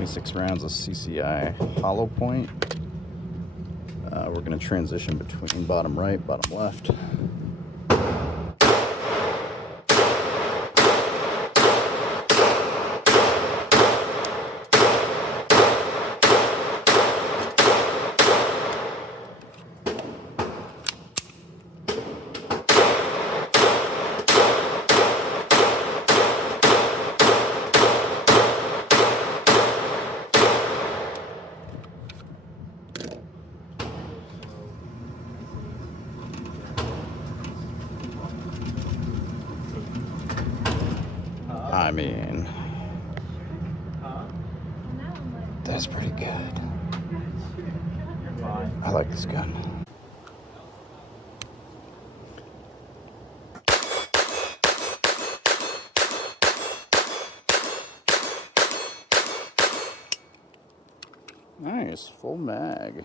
26 rounds of CCI hollow point. We're going to transition between bottom right, bottom left. I mean, that's pretty good. I like this gun. Nice, full mag.